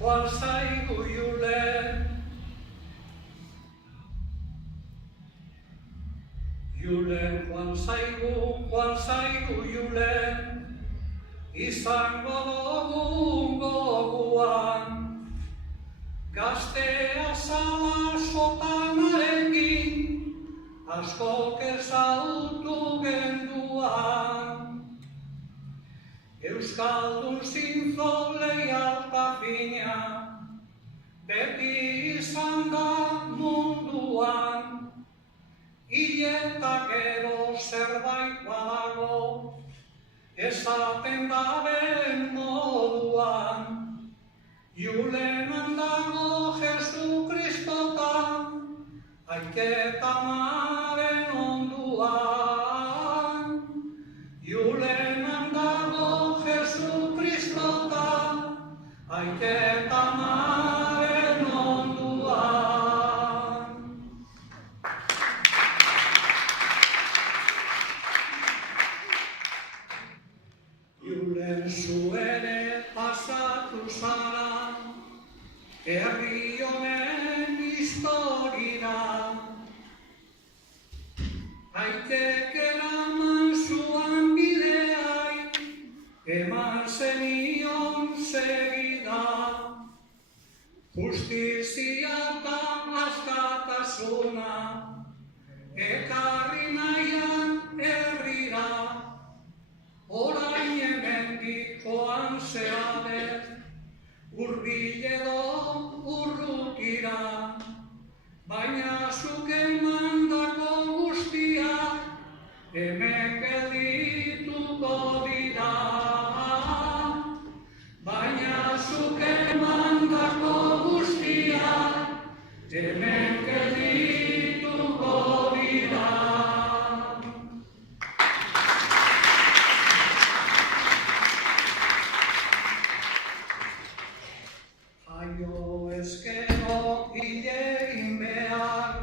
joan zaigu Julen. Julen joan zaigu Julen, izango dugun goguan. Gaztea zala sotanarekin, askok ezautu genduan. Euskaldun zintzo leialta fina, beti izan da munduan. Hileta gero zerbait badago, esaten daben moduan. Julenan dago Jesu Kristotan, aiketa maren onduan. Julenan dago Jesu Kristotan, aiketa maren onduan. Julen zuere pasatu zara, herri honen historira. Aitek eraman zuan bideai, eman zenion segida. Justizia eta askatasuna, ekarri nahian herrira. Orain hemendik joan zeadet, hurbil edo urrutira, baina zuk emandako guztiak hemen geldituko dira. Baina zuk emandako guztiak hemen geldituko dira. Aio ezkero hilegin behar,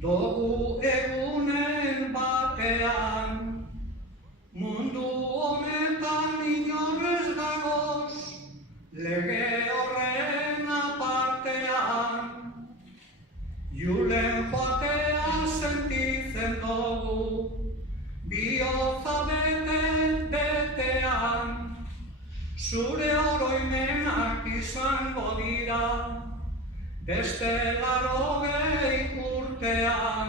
dugu egunen batean. Mundu honetan inorrez dagoz, lege horren apartean. Julen joatea sentitzen dugu, bihotza betean. Zure oroimenak izango dira, beste 80 urtean.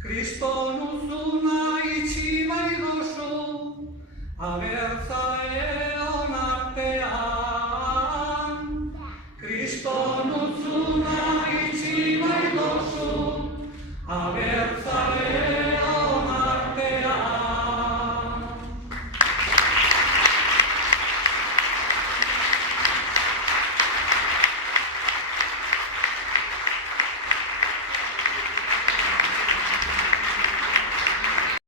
Kriston uzuna itxi bai dozu, abertzale